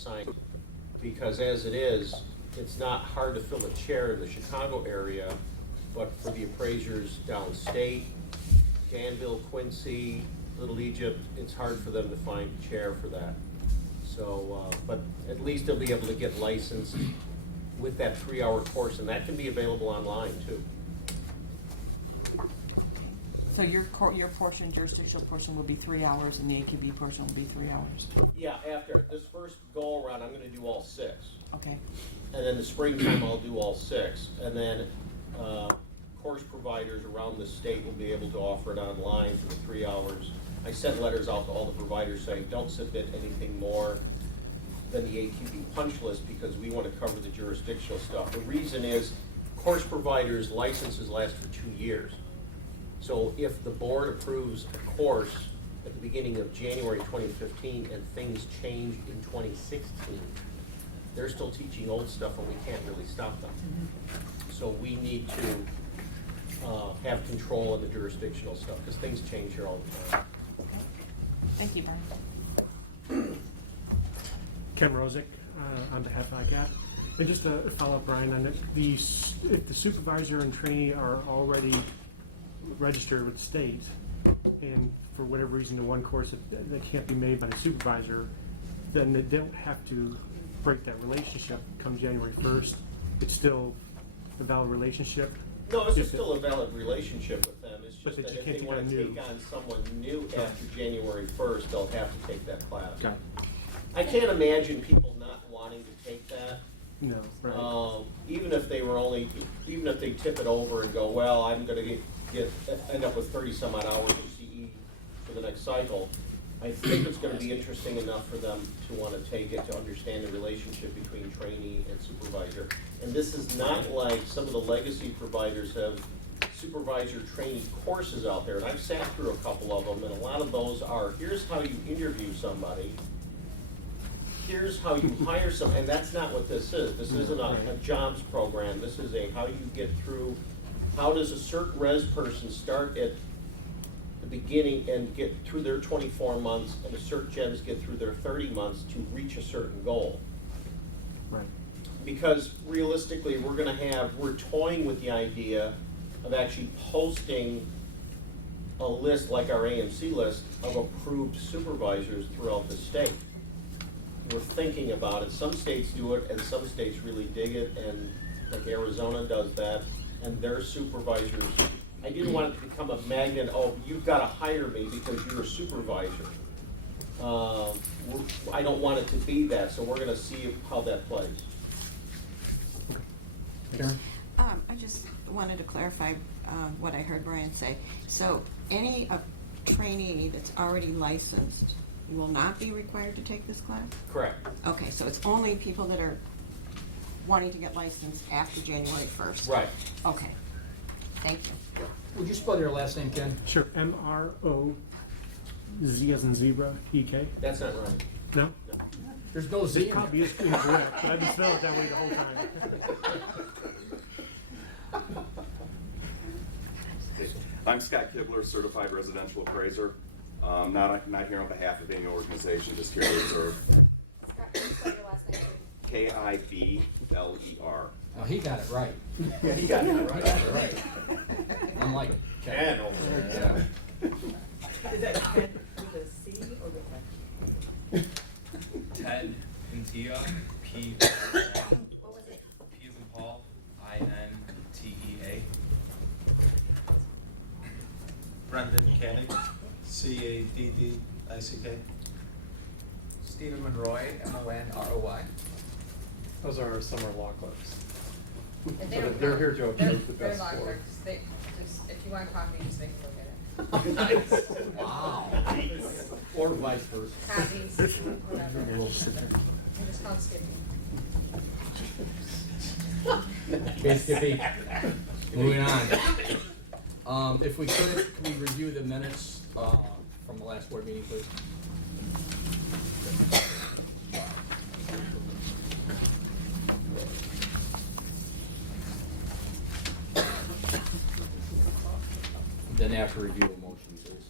assigned. Because as it is, it's not hard to fill a chair in the Chicago area, but for the appraisers downstate, Danville, Quincy, Little Egypt, it's hard for them to find a chair for that. So, but at least they'll be able to get licensed with that 3-hour course, and that can be available online too. So your portion, jurisdictional portion, will be 3 hours, and the AQB portion will be 3 hours. Yeah, after this first go around, I'm gonna do all 6. Okay. And then the springtime, I'll do all 6. And then, course providers around the state will be able to offer it online for the 3 hours. I sent letters out to all the providers saying, don't submit anything more than the AQB punch list because we want to cover the jurisdictional stuff. The reason is, course providers' licenses last for 2 years. So if the board approves a course at the beginning of January 2015 and things change in 2016, they're still teaching old stuff and we can't really stop them. So we need to have control of the jurisdictional stuff because things change here all the time. Okay. Thank you, Brian. Ken Rosick, on behalf of IGAP. And just to follow up, Brian, on if the supervisor and trainee are already registered with the state, and for whatever reason the one course that can't be made by the supervisor, then they don't have to break that relationship come January 1st. It's still a valid relationship. No, this is still a valid relationship with them. It's just But that you if can't they take want on to new. take on someone new after January 1st, they'll have to take that class. Got it. I can't imagine people not wanting to take that. No, right. Even if they tip it over and go, well, I'm gonna end up with 30 some odd hours of CE for the next cycle, I think it's gonna be interesting enough for them to wanna take it, to understand the relationship between trainee and supervisor. And this is not like some of the legacy providers have supervisor trainee courses out there, and I've sat through a couple of them, and a lot of those are, here's how you interview somebody, here's how you hire some, and that's not what this is. This isn't a jobs program. This is a how you get through, how does a cert res person start at the beginning and get through their 24 months, and a cert gens get through their 30 months to reach a certain goal. Right. Because realistically, we're toying with the idea of actually posting a list like our AMC list of approved supervisors throughout the state. We're thinking about it. Some states do it, and some states really dig it, and like Arizona does that, and their supervisors. I didn't want it to become a magnet. Oh, you've got to hire me because you're a supervisor. I don't want it to be that, so we're going to see how that plays. Karen? I just wanted to clarify what I heard Brian say. So any trainee that's already licensed will not be required to take this class? Correct. Okay, so it's only people that are wanting to get licensed after January 1st? Right. Okay, thank you. Would you spell your last name, Ken? Sure. M-R-O-Z as in zebra, E-K. That's not right. No? No. There's no Z It in probably there. is incorrect, but I've been spelling it that way the whole time. I'm Scott Kibler, certified residential appraiser. Not here on behalf of any organization, just here to observe. Scott, can you spell your last name? K-I-B-L-E-R. Oh, he got it right. Yeah, he got it He right. got it right. Unlike Ken. Ken over there. Yeah. Is that Ted with a C or with Ted Intia, P What was it? P as in Paul, I-N-T-E-A. Brendan Canning, C-A-D-D-I-C-K. Stephen Monroy, M-O-N-R-O-Y. Those are our summer law clerks. If they So don't they're come, here to they're- observe the they're best law sport. clerks. If you want coffee, just make them look at it. Wow. Or vice versa. Copies, whatever. I just call it skipping. Okay, Skippy. Moving on. If we could we review the minutes from the last board meeting, please? Then after review, a motion, please.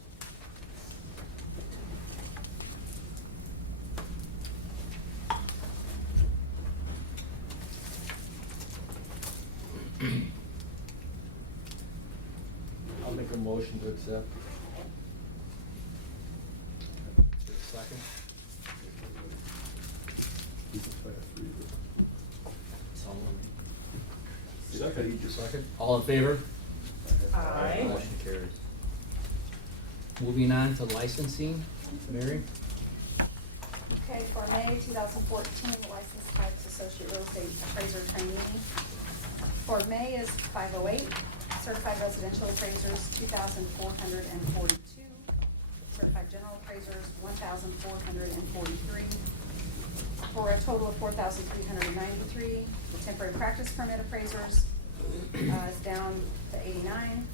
I'll make a motion to accept. Is there a second? Second. All in favor? Aye. Motion carries. Moving on to licensing, Mary? Okay, for May 2014, license types associate real estate appraiser trainee. For May is 508, certified residential appraisers 2,442, certified general appraisers 1,443, for a total of 4,393. Temporary practice permit appraisers is down to 89.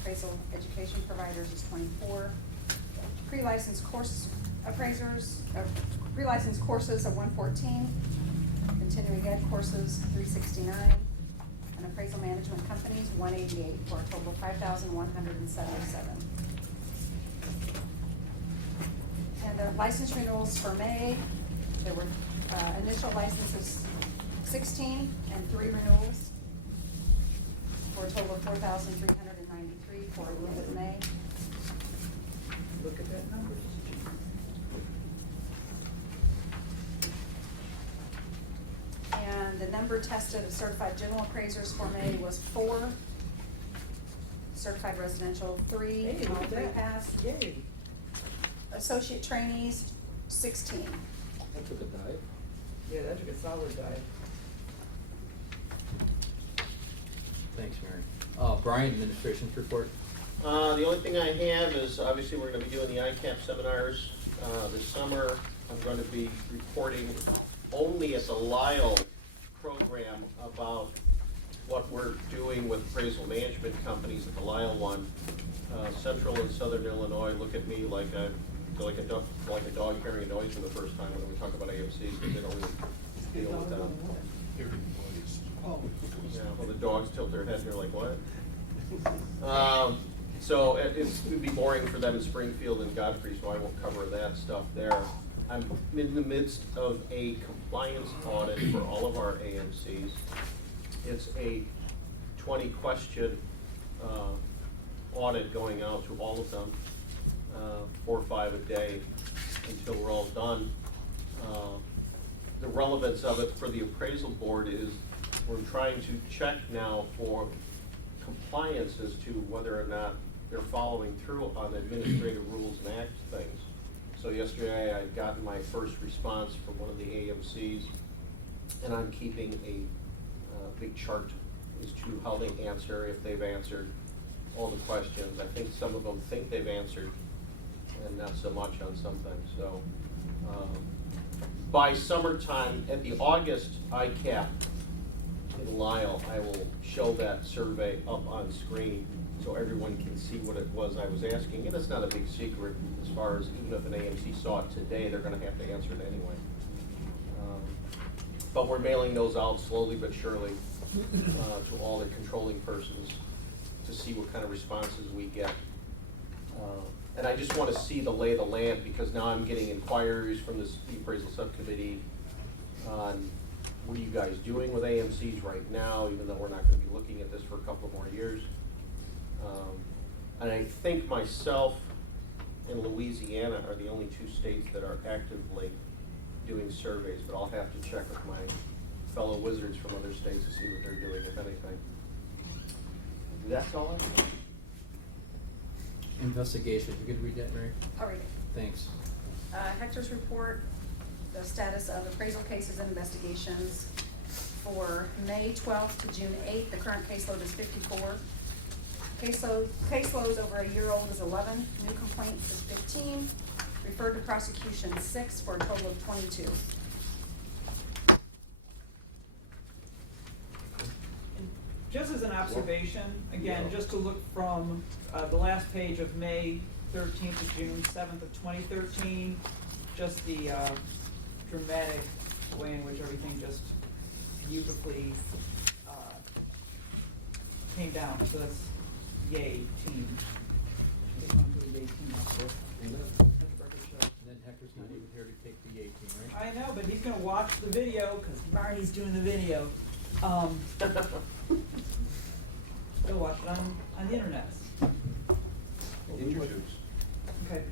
Appraisal education providers is 24. Pre-licensed course appraisers, pre-licensed courses of 114. Continuing ed courses 369. And appraisal management companies 188 for a total of 5,177. And the license renewals for May, there were initial licenses 16 and 3 renewals for a total of 4,393 for a renewal in May. Look at that number. And the number tested of certified general appraisers for May was 4. Certified residential 3, Hey, all look at 3 that. passed. Yay. Associate trainees, 16. That took a dive. Yeah, that took a solid dive. Thanks, Mary. Brian, administration's report. The only thing I have is, obviously, we're gonna be doing the ICAP seminars, this summer. I'm gonna be reporting only at the Lyle program about what we're doing with appraisal management companies at the Lyle one. Central and Southern Illinois look at me like a dog hearing a noise for the first time when we talk about AMCs, because they don't really deal with them. Yeah, well, the dogs tilt their head and they're like, what? So it would be boring for them in Springfield and Godfrey, so I won't cover that stuff there. I'm in the midst of a compliance audit for all of our AMCs. It's a 20-question audit going out to all of them, 4 or 5 a day until we're all done. The relevance of it for the appraisal board is we're trying to check now for compliance as to whether or not they're following through on administrative rules and acts things. So yesterday I got my first response from one of the AMCs, and I'm keeping a big chart as to how they answer, if they've answered all the questions. I think some of them think they've answered, and not so much on some things. So by summertime, at the August ICAP in Lyle, I will show that survey up on screen so everyone can see what it was I was asking. And it's not a big secret as far as even if an AMC saw it today, they're gonna have to answer it anyway. But we're mailing those out slowly but surely to all the controlling persons to see what kind of responses we get. And I just wanna see the lay of the land, because now I'm getting inquiries from the appraisal subcommittee on what are you guys doing with AMCs right now, even though we're not gonna be looking at this for a couple more years. And I think myself and Louisiana are the only 2 states that are actively doing surveys, but I'll have to check with my fellow wizards from other states to see what they're doing, if anything. That's all I have. Investigation, you could read that, Mary? I'll read it. Thanks. Hector's report, the status of appraisal cases and investigations for May 12th to June 8th. The current caseload is 54. Caseloads over a year old is 11. New complaints is 15. Referred to prosecution 6 for a total of 22. And just as an observation, again, just to look from the last page of May 13th to June 7th of 2013, just the dramatic way in which everything just beautifully came down. So that's yay, team. Just want to put a yay team out there. That's a record show. And then Hector's not even here to take the 18, right? I know, but he's gonna watch the video, because Marnie's doing the video. They'll watch it on the internet. Okay.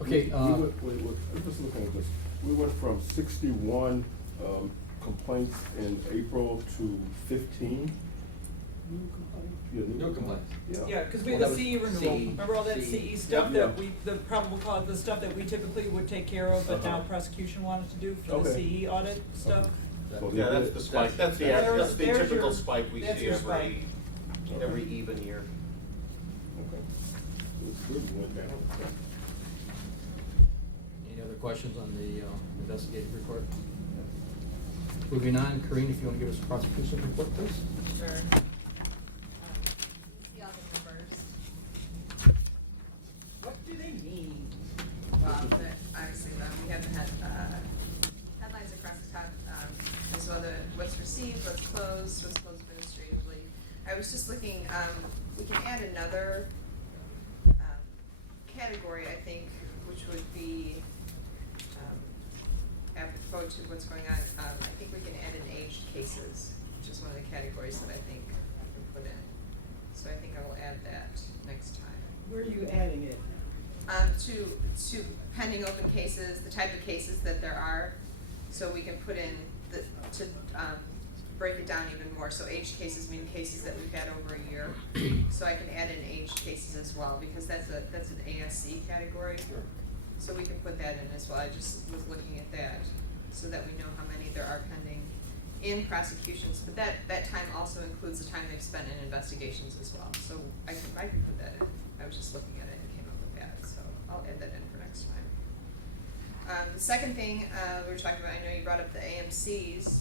Okay, We went, I'm just looking at this, we went from 61 complaints in April to 15. No complaints. Yeah, because we Well, have that the was CE renewal. CE. Remember all that CE. CE stuff Yeah. that the probable cause, the stuff that we typically would take care of, but now Uh-huh. prosecution wanted to do for the Okay. CE audit stuff? So they Yeah, that's did- the spike, that's the There's typical your- spike we that's see your spike. every even year. Okay. It was good, it went down. Any other questions on the investigative report? Moving on, Corinne, if you want to give us a prosecution report, please. Sure. See all the numbers. What do they mean? Well, obviously, we haven't had headlines across the top, as well the what's received, what's closed administratively. I was just looking, we can add another category, I think, which would be apropos to what's going on. I think we can add in aged cases, which is one of the categories that I think we can put in. So I think I will add that next time. Where are you adding it? To pending open cases, the type of cases that there are, so we can put in to break it down even more. So aged cases mean cases that we've had over a year. So I can add in aged cases as well, because that's an ASC category. So we can put that in as well. I just was looking at that, so that we know how many there are pending in prosecutions. But that time also includes the time they've spent in investigations as well. So I can put that in. I was just looking at it and came up with that, so I'll add that in for next time. The second thing we were talking about, I know you brought up the AMCs.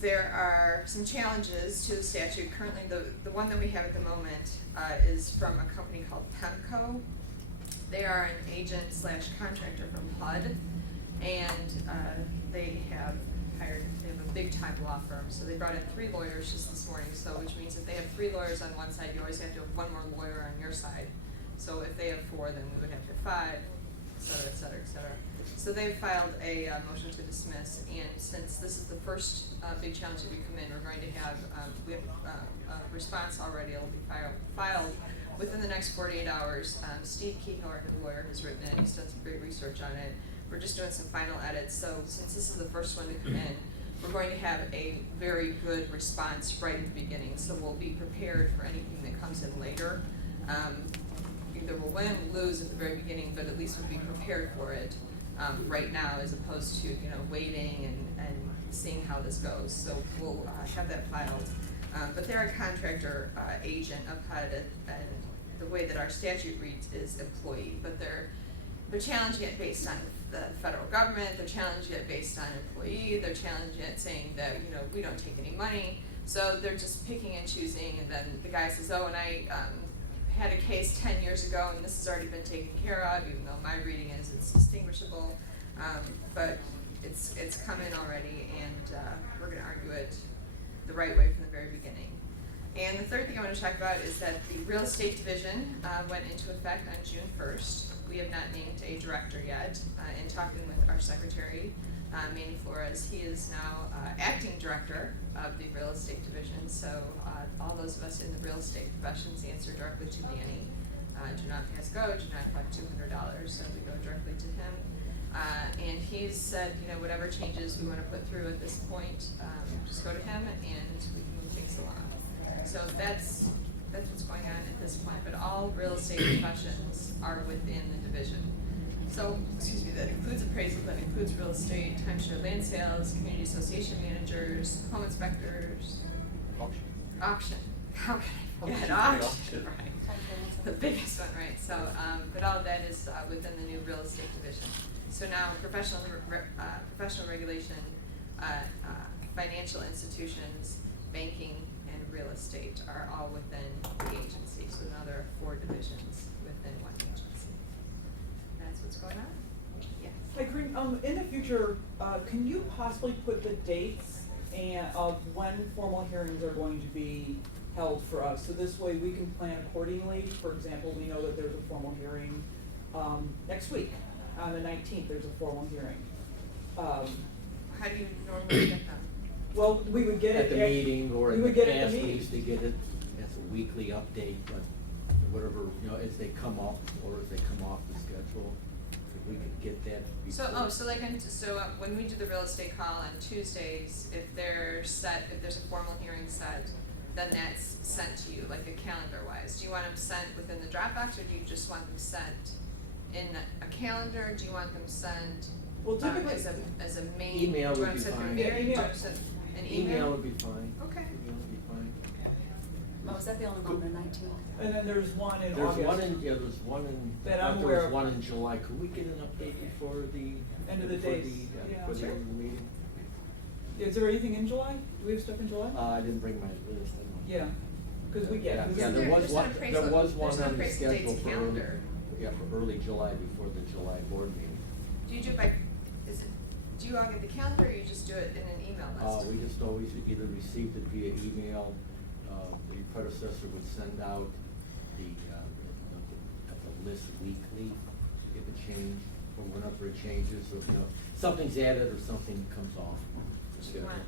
There are some challenges to the statute. Currently, the one that we have at the moment is from a company called PEMCO. They are an agent / contractor from HUD, and they have a big time law firm. So they brought in 3 lawyers just this morning, so which means if they have 3 lawyers on one side, you always have to have 1 more lawyer on your side. So if they have 4, then we would have to have 5, et cetera, et cetera, et cetera. So they've filed a motion to dismiss, and since this is the first big challenge that we come in, we're going to have, we have a response already. It'll be filed within the next 48 hours. Steve Keyhiller, the lawyer, has written it. He's done some great research on it. We're just doing some final edits. So since this is the first one to come in, we're going to have a very good response right at the beginning. So we'll be prepared for anything that comes in later. Either we'll win, lose at the very beginning, but at least we'll be prepared for it right now, as opposed to waiting and seeing how this goes. So we'll have that filed. But they're a contractor agent of HUD, and the way that our statute reads is employee. But they're challenging it based on the federal government. They're challenging it based on employee. They're challenging it saying that we don't take any money. So they're just picking and choosing. And then the guy says, "Oh, and I had a case 10 years ago, and this has already been taken care of," even though my reading is it's distinguishable. But it's come in already, and we're going to argue it the right way from the very beginning. And the third thing I want to talk about is that the real estate division went into effect on June 1st. We have not named a director yet. In talking with our secretary, Manny Flores, he is now acting director of the real estate division. So all those of us in the real estate professions answer directly to Manny. Do not pass go, do not collect $200, so we go directly to him. And he's said, whatever changes we want to put through at this point, just go to him and we can move things along. So that's what's going on at this point, but all real estate professions are within the division. So, that includes appraisal, that includes real estate, timeshare land sales, community association managers, home inspectors. Auction. How can I forget auction? Right. The biggest one, right? So, but all of that is within the new real estate division. So now professional regulation, financial institutions, banking, and real estate are all within the agency. So now there are 4 divisions within one agency. That's what's going on. Yes. Hey, Corinne, in the future, can you possibly put the dates of when formal hearings are going to be held for us? So this way we can plan accordingly. For example, we know that there's a formal hearing next week. On the 19th, there's a formal hearing. How do you normally get them? Well, we would get it. at the meeting, or we in would the get it at past, the we meeting. used to get it as a weekly update, but whatever, you know, as they come off, or as they come off the schedule, if we could get that before. So when we do the real estate call on Tuesdays, if there's a formal hearing set, then that's sent to you, like a calendar wise. Do you want them sent within the Dropbox, or do you just want them sent in a calendar? Do you want them sent Well, typically, as a main? Email do you would want be them sent through fine. Mary? Yeah, Do you email. want them sent an Email would be fine. Okay. Email would be fine. Oh, is that the only one, the 19th? and then there's one in There's August. one in, yeah, there's one in, That I I'm thought aware there of. was one in July. Could we get an update before the? End of the before days. Yeah, before the sure. end of the meeting? Is there anything in July? Do we have stuff in July? I didn't bring my list. I don't- Yeah, because we get. Yeah, 'cause yeah, there- there was there's one, an there appraisal- was one there's an on the appraisal schedule dates for early, calendar. yeah, for early July before the July board meeting. Do you do it by, do you all get the calendar, or you just do it in an email list? We just always either received it via email, the predecessor would send out the list weekly, if it changed, or whenever it changes, or, you know, something's added or something comes off the Do you schedule. want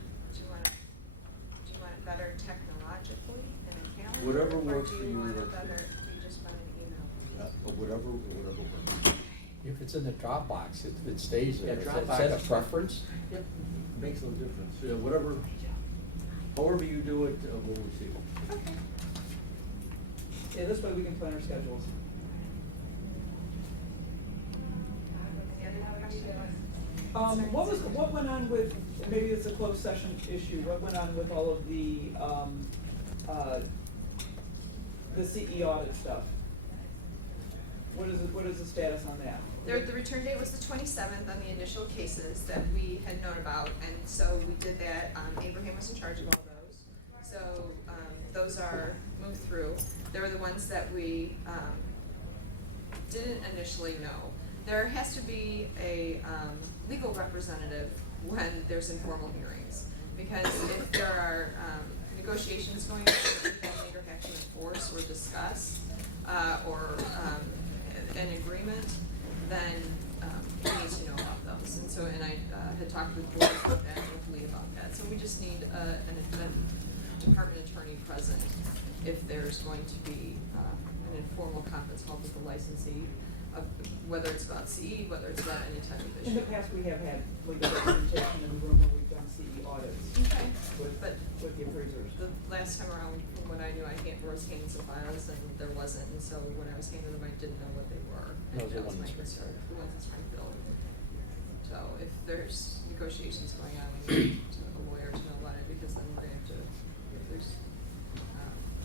it better technologically in a calendar? Whatever works Or for do you you want it works for better, you. do you just want an email? Or whatever works. If it's in the Dropbox, it stays there. Yeah, Is that Dropbox. a preference? Yep, makes no difference, yeah, whatever, however you do it, we'll receive it. Okay. Yeah, this way we can plan our schedules. Any other questions? What went on with, maybe it's a closed session issue, what went on with all of the CE audit stuff? What is the status on that? The return date was the 27th on the initial cases that we had known about, and so we did that. Abraham was in charge of all those. So those are moved through. There were the ones that we didn't initially know. There has to be a legal representative when there's informal hearings, because if there are negotiations going on that we later have to enforce or discuss, or an agreement, then we need to know about those. And so, and I had talked with Board about that, and with Lee about that. So we just need a department attorney present if there's going to be an informal conference called with the licensee, of whether it's about CE, whether it's about any type of issue. In the past, we have had legal representation in the room when we've done CE audits Okay, but with the appraisers. the last time around, from what I knew, I was handing some files and there wasn't, and so when I was handing them, I didn't know what they were. And Those are that was the my ones in concern, Springfield. the ones in Springfield. So if there's negotiations going on, we need a lawyer to know about it, because then we're gonna have to, if there's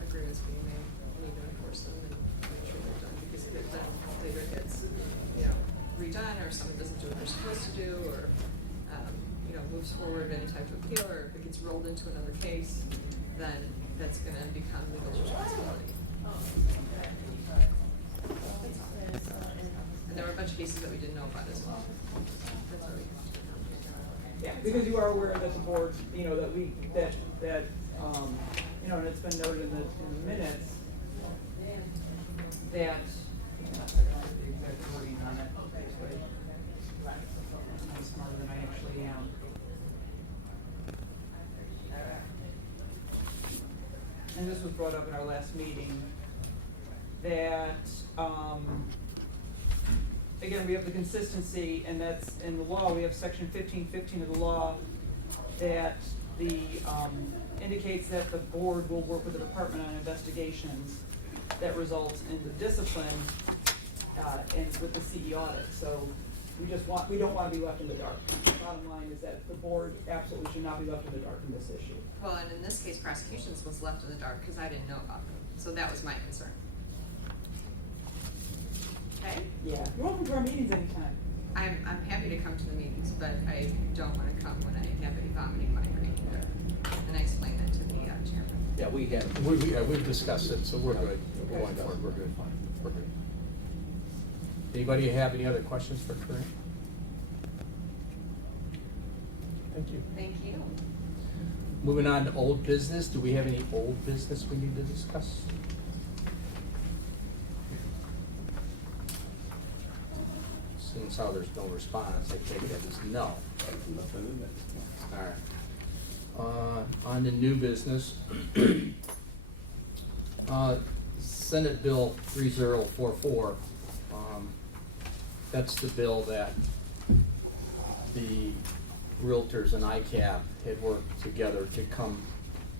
agreements being made, we need to enforce them and make sure they're done, because if it then later gets, redone, or someone doesn't do what they're supposed to do, or, moves forward any type of appeal, or if it gets rolled into another case, then that's gonna become legal responsibility. That's all. And there were a bunch of cases that we didn't know about as well. That's why we. Yeah, because you are aware that the board, and it's been noted in the minutes that, I don't have the exact wording on it, but I'm smarter than I actually am. And this was brought up in our last meeting, that, again, we have the consistency, and that's in the law, we have section 1515 of the law that indicates that the board will work with the department on investigations that result in the discipline, and with the CE audit. So we don't want to be left in the dark. Bottom line is that the board absolutely should not be left in the dark in this issue. Well, and in this case, prosecutions was left in the dark because I didn't know about them, so that was my concern. Okay? Yeah. You're welcome to our meetings anytime. I'm happy to come to the meetings, but I don't wanna come when I have a vomiting migraine either. And I explained that to the chairman. Yeah, we have. We've discussed it, so we're good. We're going forward, we're good. We're good. Anybody have any other questions for Corinne? Thank you. Thank you. Moving on to old business, do we have any old business we need to discuss? Since how there's no response, I take that as no. Nothing in that. Alright. On the new business, Senate Bill 3044, that's the bill that the realtors and ICAP had worked together to come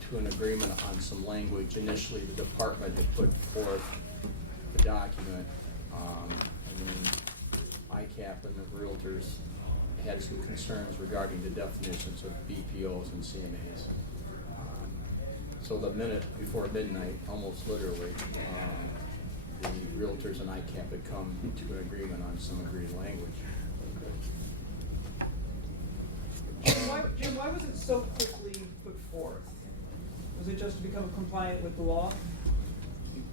to an agreement on some language. Initially, the department had put forth the document, and then ICAP and the realtors had some concerns regarding the definitions of BPOs and CMAs. So the minute before midnight, almost literally, the realtors and ICAP had come to an agreement on some agreed language. Jim, why was it so quickly put forth? Was it just to become compliant with the law?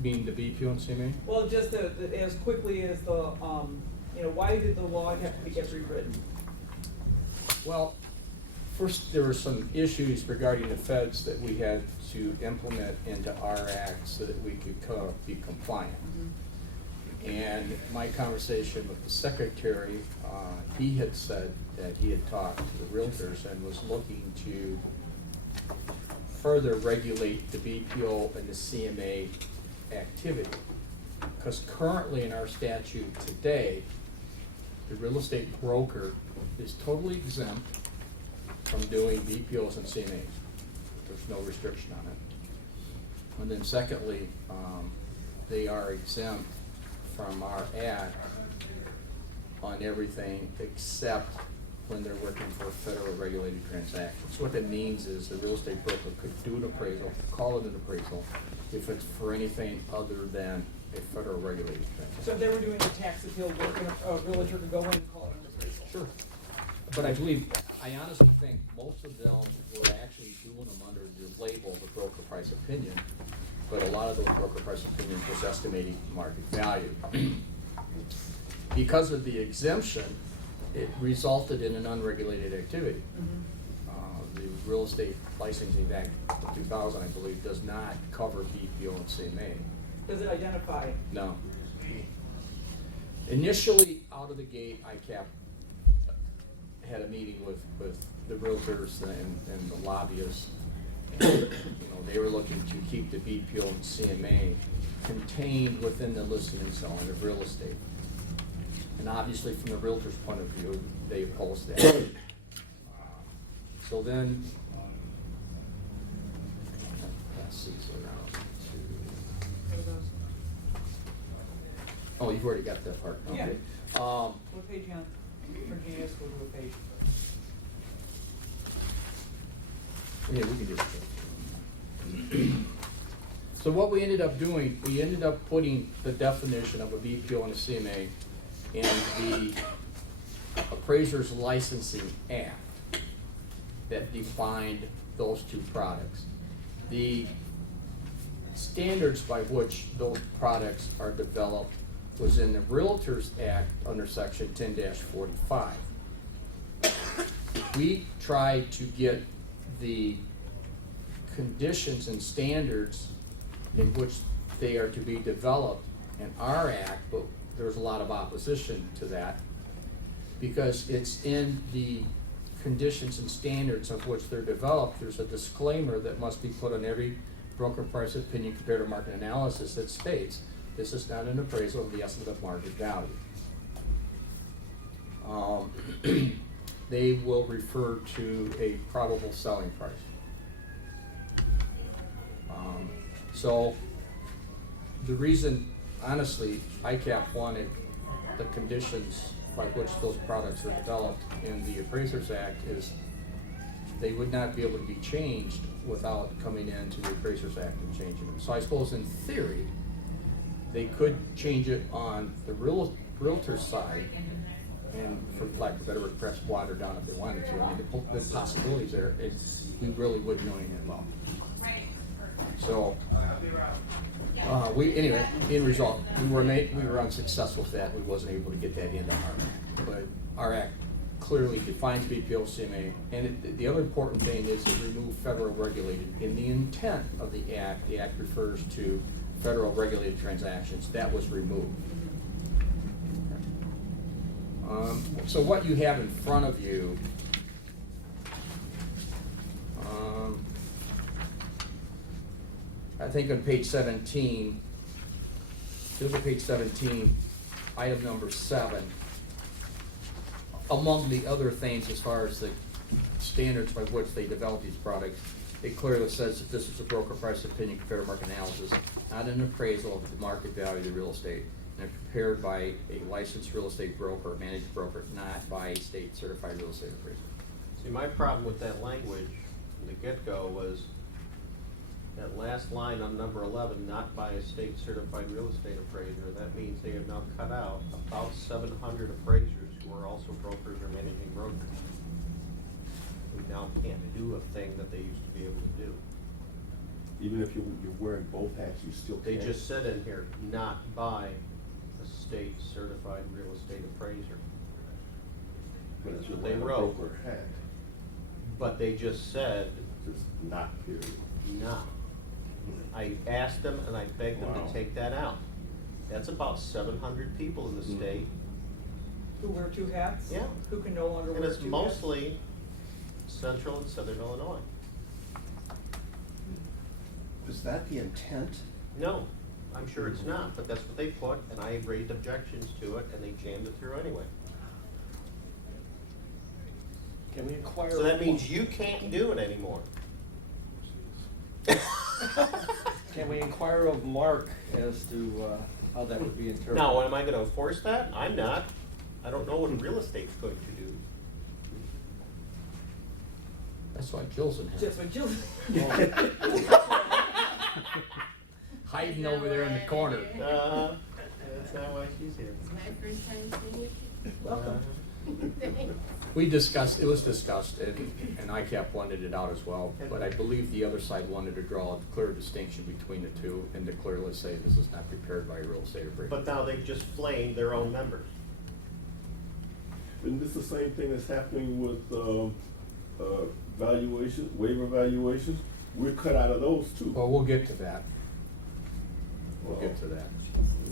Being the BPO and CMA? Well, just as quickly as the, why did the law have to get rewritten? Well, first, there were some issues regarding the feds that we had to implement into our act so that we could be compliant. And my conversation with the secretary, he had said that he had talked to the realtors and was looking to further regulate the BPO and the CMA activity. Because currently in our statute today, the real estate broker is totally exempt from doing BPOs and CMAs. There's no restriction on it. And then secondly, they are exempt from our act on everything except when they're working for a federal regulated transaction. So what that means is the real estate broker could do an appraisal, call it an appraisal, if it's for anything other than a federal regulated transaction. So if they were doing a tax appeal work, a realtor could go in and call it an appraisal? Sure. But I honestly think most of them were actually doing them under the label of a broker price opinion, but a lot of those broker price opinions was estimating market value. Because of the exemption, it resulted in an unregulated activity. The Real Estate Licensing Act of 2000, I believe, does not cover BPO and CMA. Does it identify? No. Initially, out of the gate, ICAP had a meeting with the realtors and the lobbyists. And, they were looking to keep the BPO and CMA contained within the listening zone of real estate. And obviously, from the realtor's point of view, they opposed that. So then, pass these around to. Oh, you've already got that part. Yeah. Okay. What page on? Virginia, go to a page. Yeah, we can just. So what we ended up doing, we ended up putting the definition of a BPO and a CMA in the Appraisers Licensing Act that defined those two products. The standards by which those products are developed was in the Realtors Act under Section 10-45. We tried to get the conditions and standards in which they are to be developed in our act, but there's a lot of opposition to that because it's in the conditions and standards of which they're developed. There's a disclaimer that must be put on every broker price opinion comparative market analysis that states this is not an appraisal of the estimate of market value. They will refer to a probable selling price. So the reason, honestly, ICAP wanted the conditions by which those products are developed in the Appraisers Act is they would not be able to be changed without coming into the Appraisers Act and changing them. So I suppose in theory, they could change it on the realtor side and, for lack of a better word, perhaps water down if they wanted to. I mean, the possibilities there, we really wouldn't know anything about. So, anyway, in result, we were unsuccessful with that. We wasn't able to get that into our act. But our act clearly defines BPO CMA, and the other important thing is to remove federal regulated. In the intent of the act refers to federal regulated transactions. That was removed. So what you have in front of you I think on page 17, look at page 17, item number 7. Among the other things, as far as the standards by which they develop these products, it clearly says that this is a broker price opinion comparative market analysis, not an appraisal of the market value of the real estate, and prepared by a licensed real estate broker, managed broker, not by a state certified real estate appraiser. See, my problem with that language from the get-go was that last line on number 11, not by a state certified real estate appraiser. That means they have now cut out about 700 appraisers who are also brokers or managing brokers. We now can't do a thing that they used to be able to do. Even if you're wearing both hats, you still They can't. just said in here, not by a state certified real estate appraiser. But if you're They wearing a wrote. broker hat, But they just said, just not period. not. I asked them and I begged them Wow. to take that out. That's about 700 people in the Mhm. state, Who wear two hats? Yeah. Who can no longer and wear it's two hats? mostly central and southern Illinois. Was that the intent? No, I'm sure it's not, but that's what they put, and I raised objections to it, and they jammed it through anyway. Can we inquire? So that means you can't do it anymore. Can we inquire of Mark as to how that would be interpreted? Now, am I gonna enforce that? I'm not. I don't know what real estate's going to do. That's why Jill's in here. Just what Jill. Hiding over there in the corner. That's not why she's here. It's my first time seeing you. Welcome. Thanks. We discussed, it was discussed, and ICAP wanted it out as well, but I believe the other side wanted to draw a clear distinction between the two and to clearly say this is not prepared by a real estate appraiser. But now they've just flamed their own members. Isn't this the same thing that's happening with valuation, waiver valuations? We're cut out of those too. Well, we'll get to that. We'll get to that.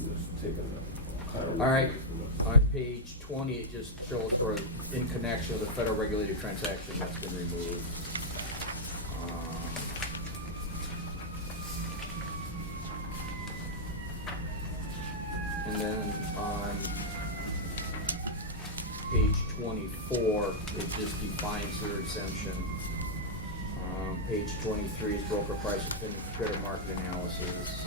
We're just taking that kind of All right, away from us. on page 20, it just shows for in connection with a federal regulated transaction that's been removed. And then on page 24, it just defines their exemption. Page 23 is broker price opinion comparative market analysis.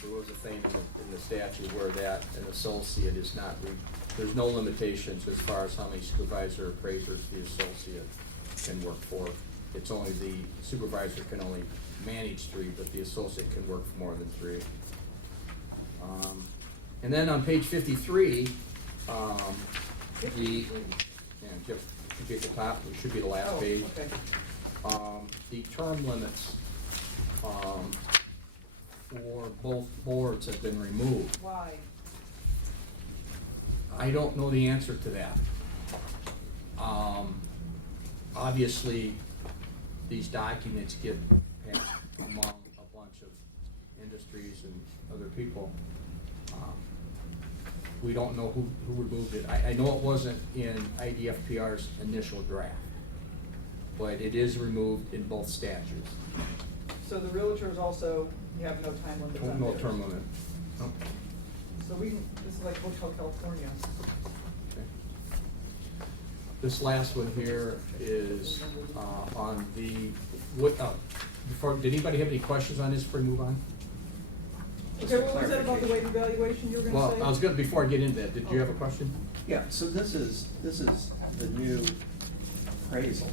There was a thing in the statute where that an associate is not, there's no limitations as far as how many supervisor appraisers the associate can work for. It's only the supervisor can only manage 3, but the associate can work for more than 3. And then on page 53, the, Jeff, should be at the top, it should be the last Oh, page. okay. The term limits, for both boards have been removed. Why? I don't know the answer to that. Obviously, these documents get passed among a bunch of industries and other people. We don't know who removed it. I know it wasn't in IDFPR's initial draft, but it is removed in both statutes. So the realtors also, you have no time limits on No theirs. term limit. No. So we can, this is like Hotel California. Okay. This last one here is on the, before, did anybody have any questions on this before we move on? Okay, what was that about the waiver valuation you were gonna say? Well, I was gonna, before I get into that, did you have a question? Yeah, so this is the new appraisal.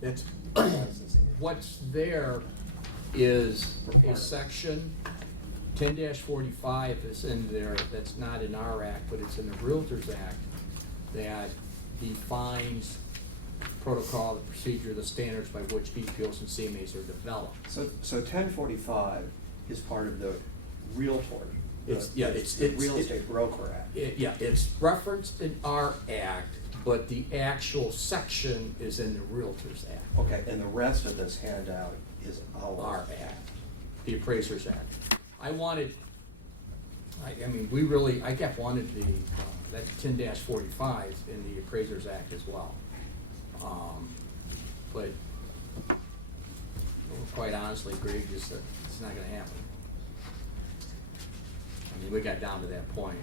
It's, licensing. what's there is a section 10-45 is in there, that's not in our act, but it's in the Realtors Act, that defines protocol, the procedure, the standards by which BPOs and CMAs are developed. So 1045 is part of the Realtor. It's Real Estate Broker Act. It's referenced in our act, but the actual section is in the Realtors Act. Okay, and the rest of this handout is Our act, the Appraisers Act. I wanted, I mean, we really, I kept wanted the, that 10-45 in the Appraisers Act as well. But quite honest, honestly, Greg, just that it's not gonna happen. I mean, we got down to that point,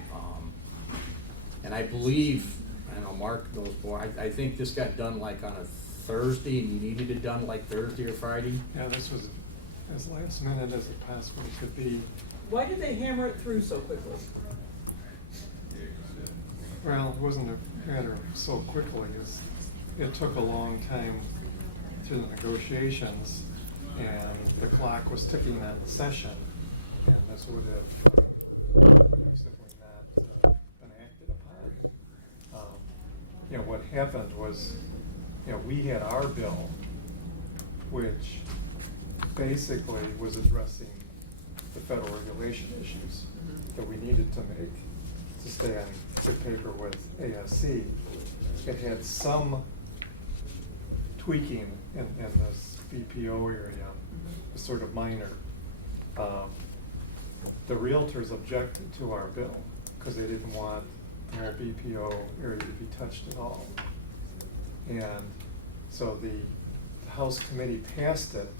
and I believe, I know Mark knows more, I think this got done like on a Thursday, and you needed it done like Thursday or Friday. Yeah, this was as last minute as it possibly could be. Why did they hammer it through so quickly? Well, it wasn't a matter of so quickly, it took a long time through the negotiations, and the clock was ticking on the session, and this would have simply not been acted upon. You know, what happened was, you know, we had our bill, which basically was addressing the federal regulation issues that we needed to make to stay on good paper with ASC. It had some tweaking in this BPO area, sort of minor. The realtors objected to our bill because they didn't want their BPO area to be touched at all. And so the House committee passed it,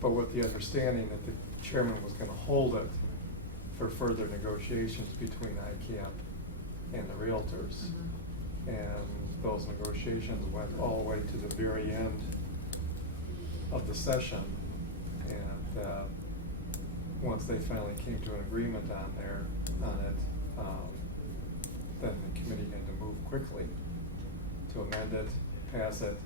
but with the understanding that the chairman was gonna hold it for further negotiations between ICAP and the realtors. And those negotiations went all the way to the very end of the session. And once they finally came to an agreement on it, then the committee had to move quickly to amend it, pass it,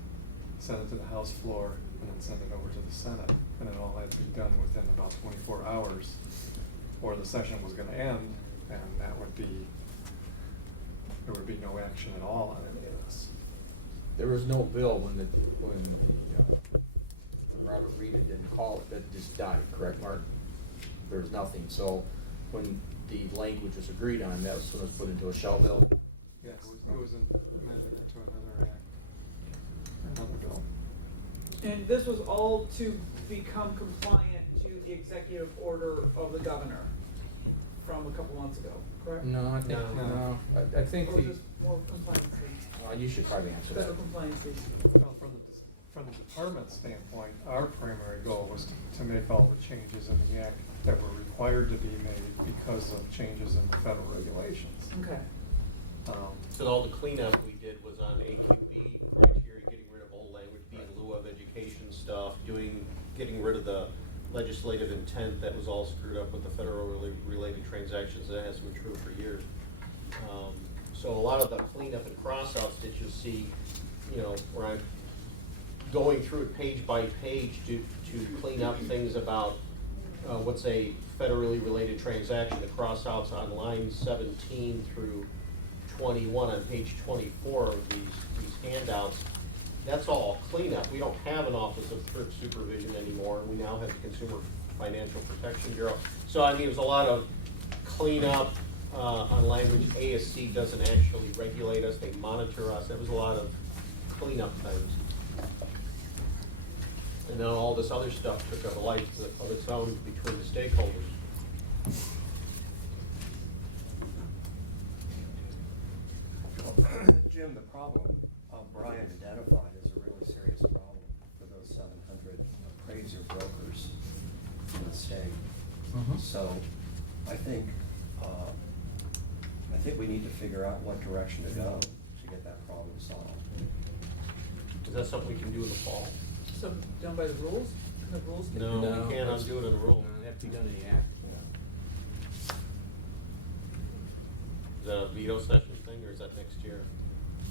send it to the House floor, and then send it over to the Senate. And it all had to be done within about 24 hours, or the session was gonna end, and there would be no action at all on any of this. There was no bill when Robert Reed didn't call it, that just died, correct, Mark? There was nothing, so when the language was agreed on, that was when it was put into a shell bill? Yes, it was amended into another act, another bill. And this was all to become compliant to the executive order of the governor from a couple months ago, correct? No, I think, No. I think Or the, is this more compliance? you should probably answer that. Federal compliance. Well, from the department standpoint, our primary goal was to make all the changes in the act that were required to be made because of changes in the federal regulations. Okay. So all the cleanup we did was on AQB criteria, getting rid of old language, be in lieu of education stuff, getting rid of the legislative intent that was all screwed up with the federal related transactions. That hasn't been true for years. So a lot of the cleanup and cross-outs that you'll see, you know, where I'm going through it page by page to clean up things about what's a federally related transaction, the cross-outs on line 17 through 21 on page 24 of these handouts. That's all cleanup. We don't have an Office of Thrift Supervision anymore. We now have the Consumer Financial Protection Bureau. So I mean, it was a lot of cleanup on language. ASC doesn't actually regulate us, they monitor us. It was a lot of cleanup things. And then all this other stuff took up a life of its own between the stakeholders. Jim, the problem Brian identified is a really serious problem for those 700 appraiser brokers in the state. So I think we need to figure out what direction to go to get that problem solved. Is that something we can do in the fall? So done by the rules? Can the rules? No, we can't undo it in the rule. It'd have to be done in the act. Is that a veto session thing, or is that next year?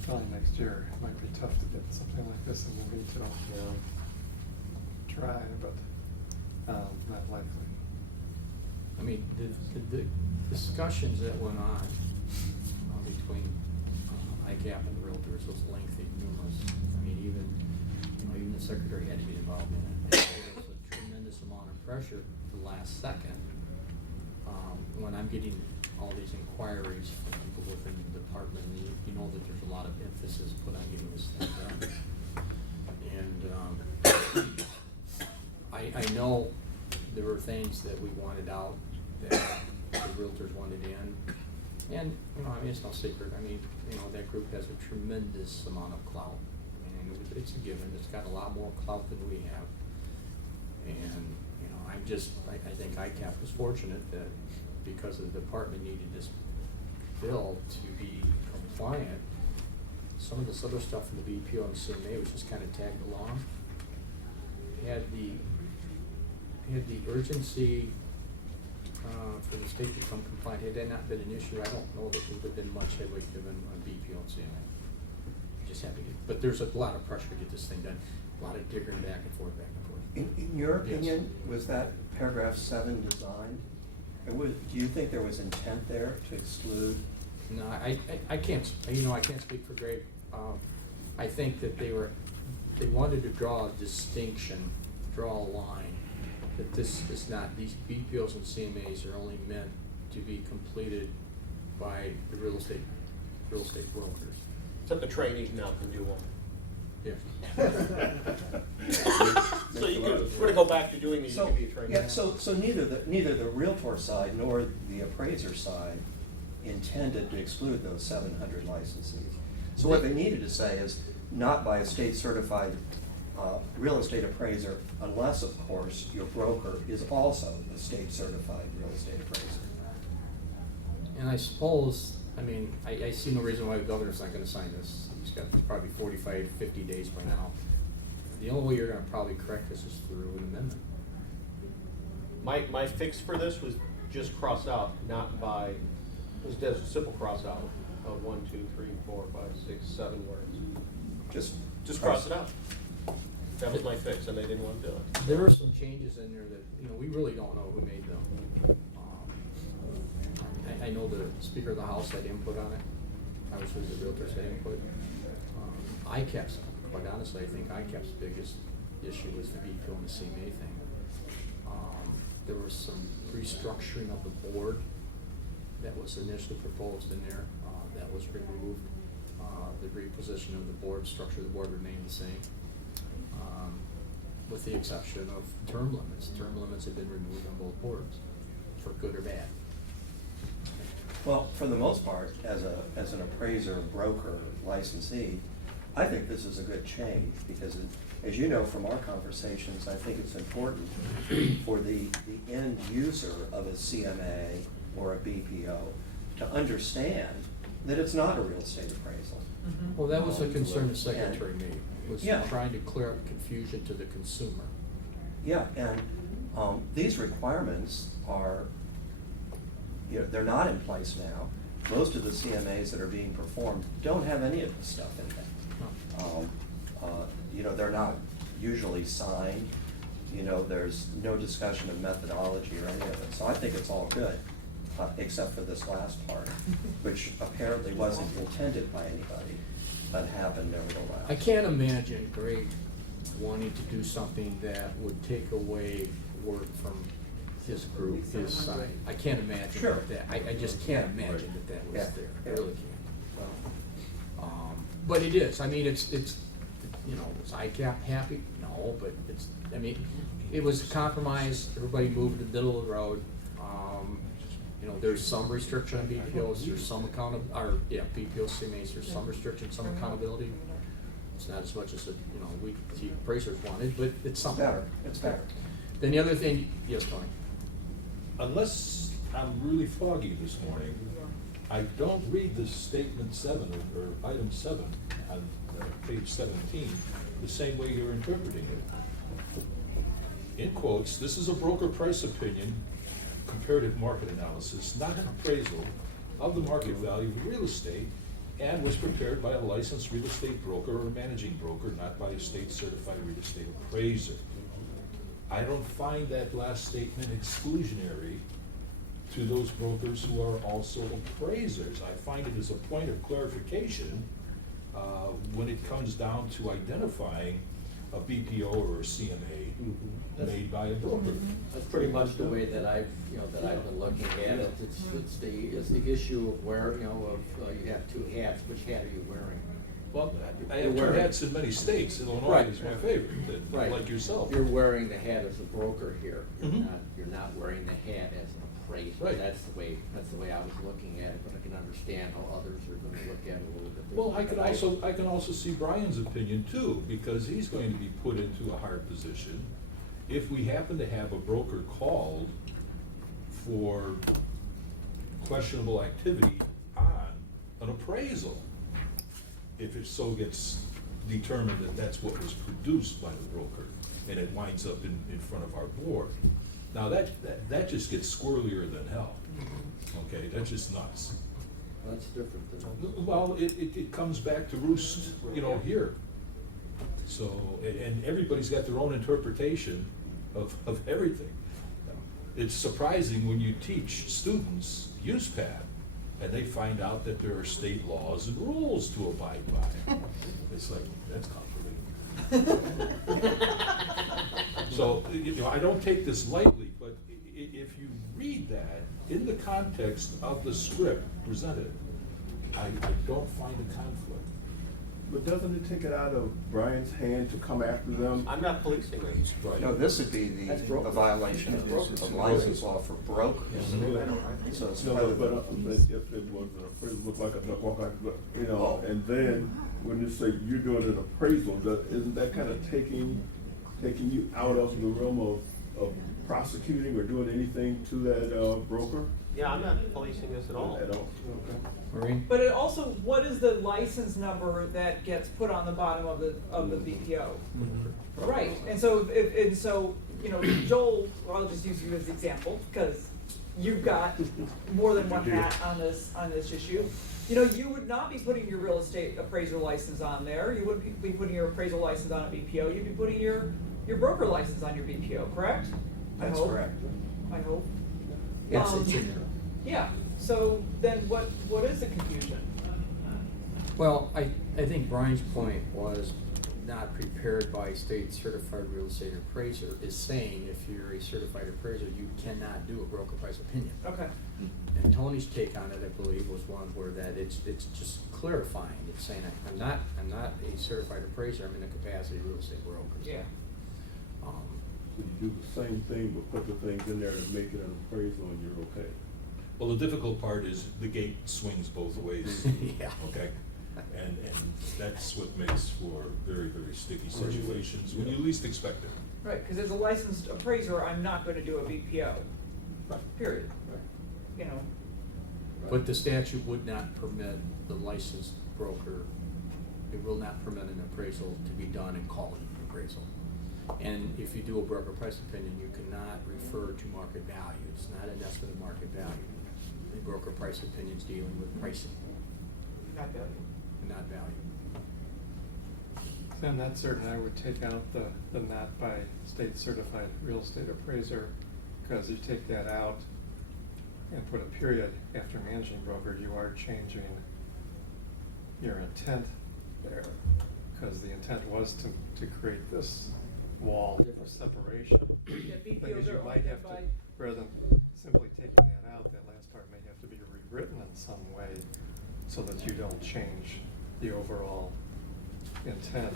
Probably next year. It might be tough to get something like this in the veto. Try, but not likely. I mean, the discussions that went on between ICAP and the realtors was lengthy, numerous. I mean, even the secretary had to be involved in it. There was a tremendous amount of pressure the last second. When I'm getting all these inquiries from people within the department, you know that there's a lot of emphasis put on getting this thing done. And I know there were things that we wanted out that the realtors wanted in. And, you know, I mean, it's no secret. I mean, you know, that group has a tremendous amount of clout. And it's a given. It's got a lot more clout than we have. And, you know, I think ICAP was fortunate that because the department needed this bill to be compliant, some of this other stuff in the BPO and CMA was just kind of tagged along. Had the urgency for the state to become compliant, had that not been an issue, I don't know that there would have been much headway given on BPO and CMA. Just happy to, but there's a lot of pressure to get this thing done, a lot of digging back and forth, back and forth. In your Yes. opinion, was that paragraph 7 designed? Do you think there was intent there to exclude? No, I can't, you know, I can't speak for Greg. I think that they wanted to draw a distinction, draw a line, that this is not, these BPOs and CMAs are only meant to be completed by the real estate brokers. Except the trainees now can do one. Yeah. So you can, if we're gonna go back to doing these, you So, can be a trainee. yeah, so neither the Realtor side nor the appraiser side intended to exclude those 700 licensees. So what they needed to say is, not by a state certified real estate appraiser, unless, of course, your broker is also a state certified real estate appraiser. And I suppose, I mean, I see no reason why the governor's not gonna sign this. He's got probably 45, 50 days by now. The only way you're gonna probably correct this is through an amendment. My fix for this was just cross out, not by, was just a simple cross out of 1, 2, 3, 4, 5, 6, 7 words. Just cross it out. That was my fix, and they didn't want to do it. There are some changes in there that, you know, we really don't know who made them. I know the Speaker of the House had input on it. Obviously, the realtors had input. ICAP's, quite honestly, I think ICAP's biggest issue was the BPO and the CMA thing. There was some restructuring of the board that was initially proposed in there, that was removed. The reposition of the board, structure of the board remained the same, with the exception of term limits. Term limits have been removed on both boards, for good or bad. Well, for the most part, as an appraiser, broker, licensee, I think this is a good change, because as you know from our conversations, I think it's important for the end user of a CMA or a BPO to understand that it's not a real estate appraisal. Well, that was a concern the secretary made, was Yeah. trying to clear up confusion to the consumer. Yeah, and these requirements are, you know, they're not in place now. Most of the CMAs that are being performed don't have any of this stuff in them. You know, they're not usually signed. You know, there's no discussion of methodology or any of it. So I think it's all good, except for this last part, which apparently wasn't intended by anybody, but happened nevertheless. I can't imagine Greg wanting to do something that would take away work from his group, his side. I can't imagine Sure. that. I just can't imagine that was Yeah. there. I really can't. But it is, I mean, it's, you know, was ICAP happy? No, but it's, I mean, it was a compromise, everybody moved to the middle of the road. You know, there's some restriction on BPOs, there's some BPO CMAs, there's some restriction, some accountability. It's not as much as, you know, the appraisers wanted, but it's something. It's better. Then the other thing, yes, Tony? Unless I'm really foggy this morning, I don't read the statement 7 or item 7 on page 17 the same way you're interpreting it. In quotes, this is a broker price opinion, comparative market analysis, not an appraisal of the market value of real estate, and was prepared by a licensed real estate broker or managing broker, not by a state certified real estate appraiser. I don't find that last statement exclusionary to those brokers who are also appraisers. I find it as a point of clarification when it comes down to identifying a BPO or a CMA made by a broker. That's pretty much the way that I've been looking at it. It's the issue of where, you know, you have two hats, which hat are you wearing? Well, I have two hats in many states. Illinois is my favorite, Right. like yourself. You're wearing the hat as a broker here. Mhm. You're not wearing the hat as an appraiser. Right. That's the way I was looking at it, but I can understand how others are gonna look at it a little bit. Well, I differently. can also see Brian's opinion too, because he's going to be put into a hard position if we happen to have a broker called for questionable activity on an appraisal, if it so gets determined that that's what was produced by the broker, and it winds up in front of our board. Now, that just gets squirrelier than hell, okay, that's just nuts. That's different than. Well, it comes back to roost, you know, here. So, and everybody's got their own interpretation of everything. It's surprising when you teach students use pad, and they find out that there are state laws and rules to abide by. It's like, that's comforting. So, you know, I don't take this lightly, but if you read that in the context of the script presented, I don't find a conflict. But doesn't it take it out of Brian's hand to come after them? I'm not policing these. Right. No, this would be a violation of license law for brokers. So it's No, probably. but if it was an appraisal, look like a, you know, and then when you say you're doing an appraisal, isn't that kind of taking you out of the realm of prosecuting or doing anything to that broker? Yeah, I'm not policing this at all. At all? Okay. Maureen? But it also, what is the license number that gets put on the bottom of the BPO? Right, and so, you know, Joel, well, I'll just use you as the example, because you've got more than one hat on this issue. You know, you would not be putting your real estate appraiser license on there, you wouldn't be putting your appraisal license on a BPO, you'd be putting your broker license on your BPO, correct? That's correct. I hope. Yes, it's in there. Yeah, so then what is the confusion? Well, I think Brian's point was not prepared by state certified real estate appraiser is saying if you're a certified appraiser, you cannot do a broker price opinion. Okay. And Tony's take on it, I believe, was one where that it's just clarifying. It's saying I'm not a certified appraiser. I'm in the capacity of real estate broker. Yeah. So you do the same thing, but put the things in there to make it an appraisal and you're okay. Well, the difficult part is the gate swings both ways. Yeah. Okay? And that's what makes for very, very sticky situations when you least expect it. Right, because as a licensed appraiser, I'm not gonna do a BPO, period. You know, But the statute would not permit the licensed broker, it will not permit an appraisal to be done and call it an appraisal. And if you do a broker price opinion, you cannot refer to market value. It's not an estimate of market value. The broker price opinion is dealing with pricing, not value. not value. So in that certain, I would take out the not by state certified real estate appraiser, because you take that out and put a period after managing broker, you are changing your intent there. Because the intent was to create this wall of separation. Yeah, Thing BPOs is, you are might have to, by. rather than simply taking that out, that last part may have to be rewritten in some way so that you don't change the overall intent.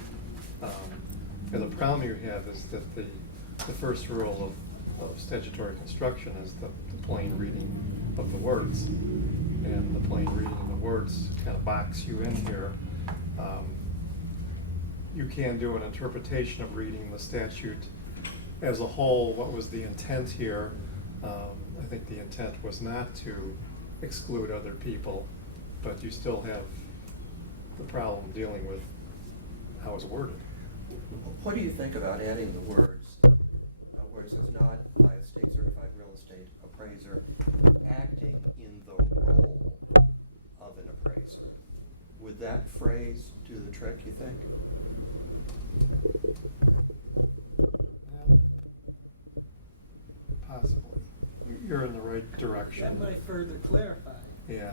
And the problem you have is that the first rule of statutory construction is the plain reading of the words. And the plain reading of the words kind of box you in here. You can do an interpretation of reading the statute as a whole. What was the intent here? I think the intent was not to exclude other people, but you still have the problem dealing with how it's worded. What do you think about adding the words, where it says not by a state certified real estate appraiser, acting in the role of an appraiser? Would that phrase do the trick, you think? Possibly. You're in the right direction. That might further clarify. Yeah.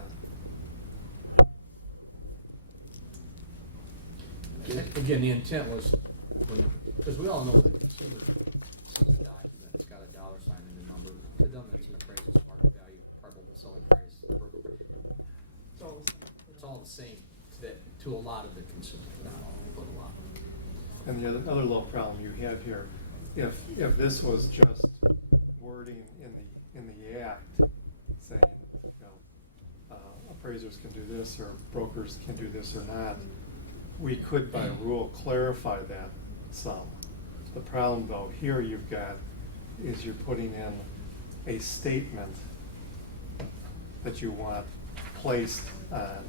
Again, the intent was, because we all know the consumer sees a document, it's got a dollar sign and a number. To them, that's an appraisal, market value, probable selling price, broker. It's all the same. It's all the same to a lot of the consumers, not all, but a lot. And the other little problem you have here, if this was just wording in the act saying, you know, appraisers can do this or brokers can do this or not, we could by rule clarify that some. The problem though, here you've got, is you're putting in a statement that you want placed on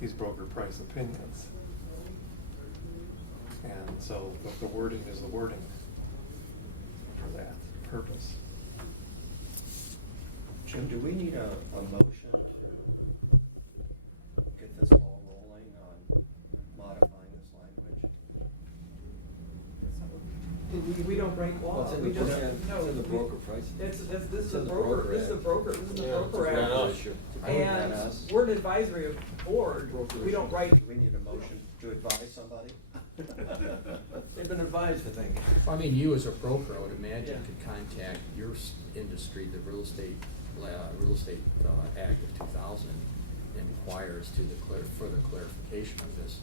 these broker price opinions. And so the wording is the wording for that purpose. Jim, do we need a motion to get this ball rolling on modifying this language? We don't break Well, laws, it's in we the just, broker- no. it's in the we- broker price. This is It's the in the broker, broker this is the act. broker, this is the Yeah, broker it's not act. us. I think And not us. we're an advisory board, we don't write, Do we need a motion to advise somebody? They've been advised, I think. I mean, you as a broker, I would imagine, Yeah. could contact your industry, the real estate Act of 2000, and inquire as to the further clarification of this.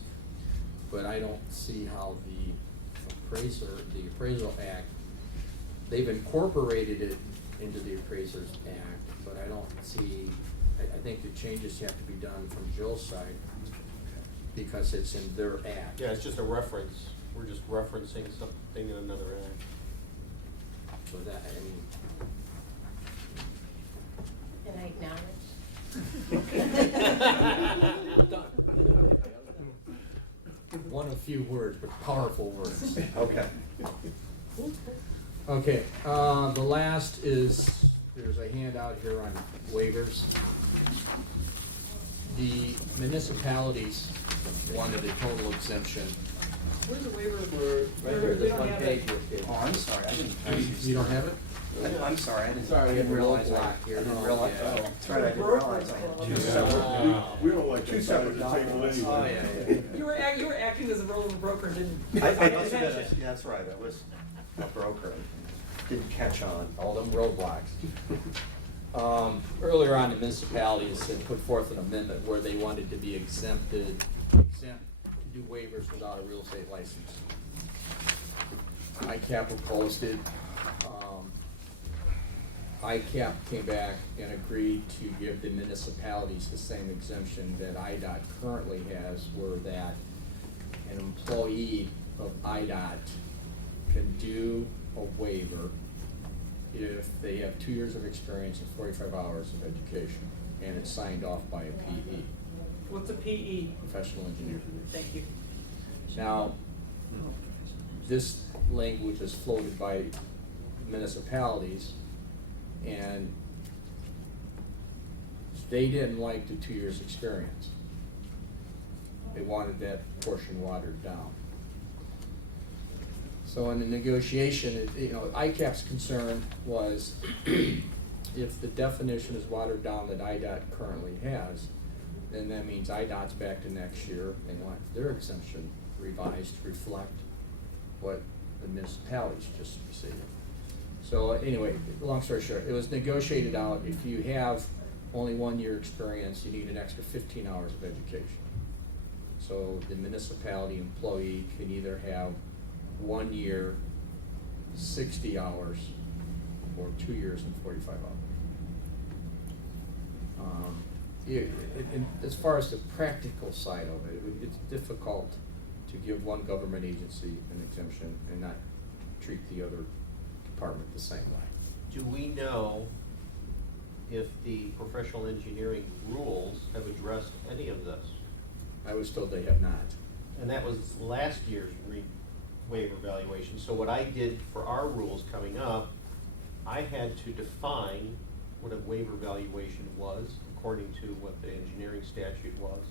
But I don't see how the Appraisal Act, they've incorporated it into the Appraisers Act, but I don't see, I think the changes have to be done from Jill's side, because it's in their act. Yeah, it's just a reference. We're just referencing something in another act. So that, I mean, And I acknowledge. one of few words, but powerful words. Okay. Okay, the last is, there's a handout here on waivers. The municipalities wanted a total exemption. where's the waiver? Right here, We this don't one have page it. here. Oh, I'm sorry, I didn't. You don't have it? I'm sorry, I Sorry, we didn't have a realize. roadblock here. I didn't realize, Yeah. oh, that's right, I didn't realize I had two separate. We don't like Two two separate separate table documents. anyway. Oh, yeah, yeah. You were acting as a role of a broker and didn't. I pay must have been, attention. yeah, that's right, I was a broker, didn't catch on. All them roadblocks. Earlier on, the municipalities had put forth an amendment where they wanted to be exempt to do waivers without a real estate license. ICAP opposed it. ICAP came back and agreed to give the municipalities the same exemption that IDOT currently has, where that an employee of IDOT can do a waiver if they have 2 years of experience and 45 hours of education, and it's signed off by a PE, What's a PE? professional engineer. Thank you. Now, this language is floated by municipalities, and they didn't like the 2 years experience. They wanted that portion watered down. So in the negotiation, ICAP's concern was if the definition is watered down that IDOT currently has, then that means IDOT's back to next year and want their exemption revised to reflect what the municipalities just received. So anyway, long story short, it was negotiated out. If you have only 1 year experience, you need an extra 15 hours of education. So the municipality employee can either have 1 year, 60 hours, or 2 years and 45 hours. And as far as the practical side of it, it's difficult to give one government agency an exemption and not treat the other department the same way. Do we know if the professional engineering rules have addressed any of this? I was told they have not. And that was last year's waiver valuation. So what I did for our rules coming up, I had to define what a waiver valuation was, according to what the engineering statute was,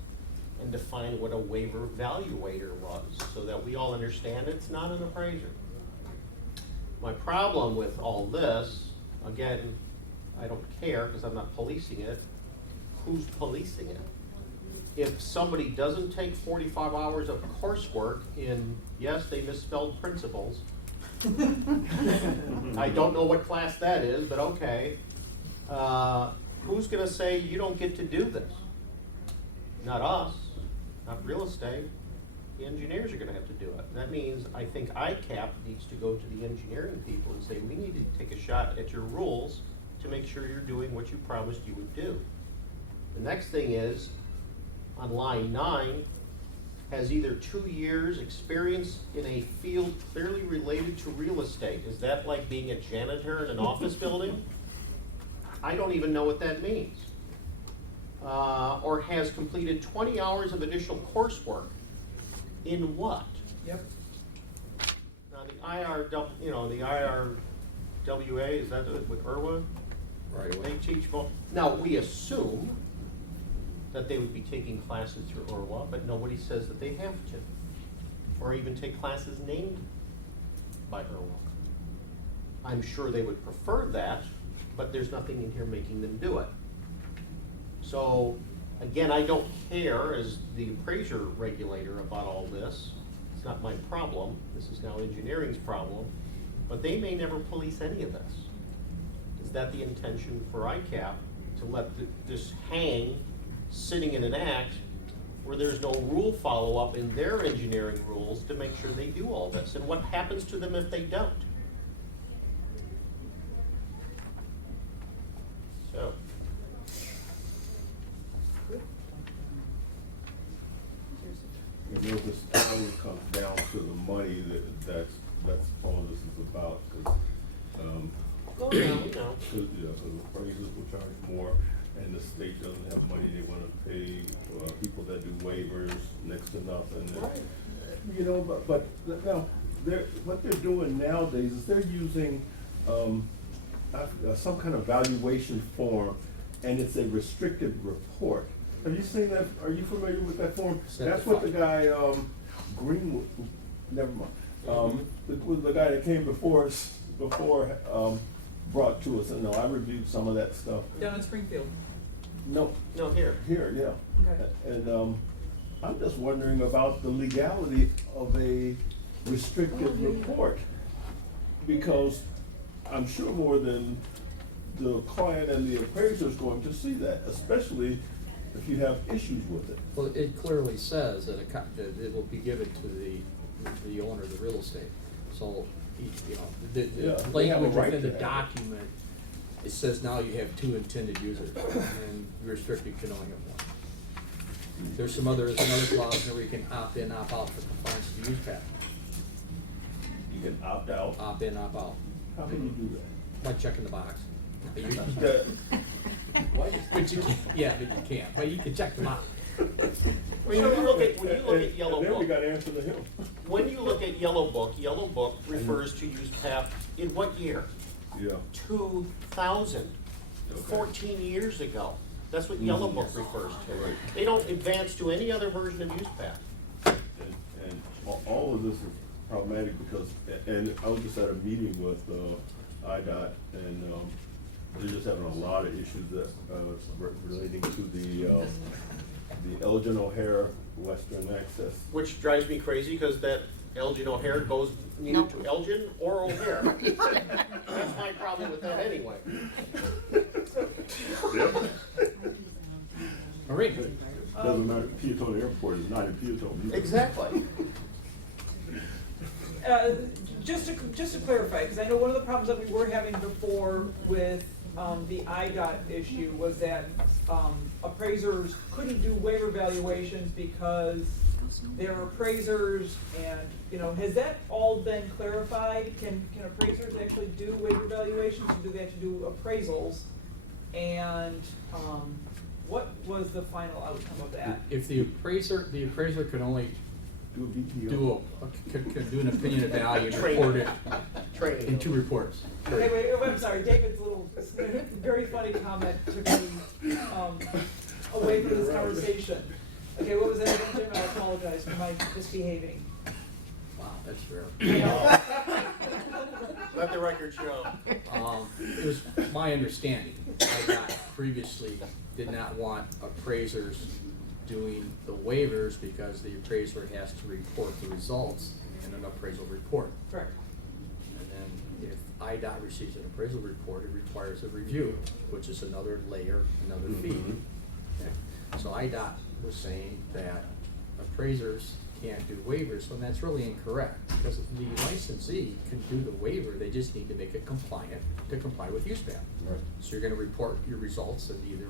and define what a waiver valuator was, so that we all understand it's not an appraiser. My problem with all this, again, I don't care because I'm not policing it. Who's policing it? If somebody doesn't take 45 hours of coursework in, yes, they misspelled principles. I don't know what class that is, but okay. Who's gonna say you don't get to do this? Not us, not real estate. The engineers are gonna have to do it. That means I think ICAP needs to go to the engineering people and say, we need to take a shot at your rules to make sure you're doing what you promised you would do. The next thing is, on line 9, has either 2 years experience in a field clearly related to real estate. Is that like being a janitor in an office building? I don't even know what that means. Or has completed 20 hours of additional coursework. In what? Yep. Now, the the IRWA, is that with IRWA? Right. They teach both. Now, we assume that they would be taking classes through IRWA, but nobody says that they have to. Or even take classes named by IRWA. I'm sure they would prefer that, but there's nothing in here making them do it. So, again, I don't care as the appraiser regulator about all this. It's not my problem. This is now engineering's problem. But they may never police any of this. Is that the intention for ICAP, to let this hang, sitting in an act, where there's no rule follow-up in their engineering rules to make sure they do all this? And what happens to them if they don't? So. You know, this always comes down to the money that's all this is about, because, Oh, yeah, we know. Because appraisers will charge more, and the state doesn't have money they wanna pay, people that do waivers, next to nothing. Right. You know, but now, what they're doing nowadays is they're using, some kind of valuation form, and it's a restricted report. Have you seen that? Are you familiar with that form? That's what the guy, Greenwood, never mind. The guy that came before brought to us, and no, I reviewed some of that stuff. Down in Springfield. No. No, here. Here, yeah. Okay. And, I'm just wondering about the legality of a restricted report. Because I'm sure more than the client and the appraiser is going to see that, especially if you have issues with it. Well, it clearly says that that it will be given to the owner of the real estate. So, you know, Yeah, the they have a language right within the to have it. document, it says now you have 2 intended users, and restricted can only have 1. There's another clause in there where you can opt in, opt out for compliance with the use pattern. You can opt out. Opt in, opt out. How can you do that? By checking the box. But you can't, but you can check them out. When you look at Yellow Then we Book, got to answer to him. when you look at Yellow Book refers to use path in what year? Yeah. 2000, Okay. 14 years ago. That's what Yellow Book refers to. Right. They don't advance to any other version of use path. And all of this is problematic because, and I was just at a meeting with IDOT, and they're just having a lot of issues that relating to the Elgin O'Hare Western Access. Which drives me crazy because that Elgin O'Hare goes neither to Elgin or O'Hare. That's my problem with that anyway. All right. Doesn't matter, Peatone Airport is not in Peatone. Exactly. Just to clarify, because I know one of the problems that we were having before with the IDOT issue was that appraisers couldn't do waiver valuations because they're appraisers, and, you know, has that all been clarified? Can appraisers actually do waiver valuations, or do they have to do appraisals? And what was the final outcome of that? If the appraiser could only Do a BPO. could do an opinion of value and Training. report it Training. in 2 reports. Okay, wait, I'm sorry, David's little, very funny comment took me away from this conversation. Okay, what was that again, Jim? I apologize for my misbehaving. Wow, that's rare. Let the record show. It was my understanding, IDOT previously did not want appraisers doing the waivers because the appraiser has to report the results in an appraisal report. Correct. And then if IDOT receives an appraisal report, it requires a review, which is another layer, another fee. Okay. So IDOT was saying that appraisers can't do waivers, and that's really incorrect, because the licensee can do the waiver, they just need to make it compliant to comply with use path. Right. So you're gonna report your results in either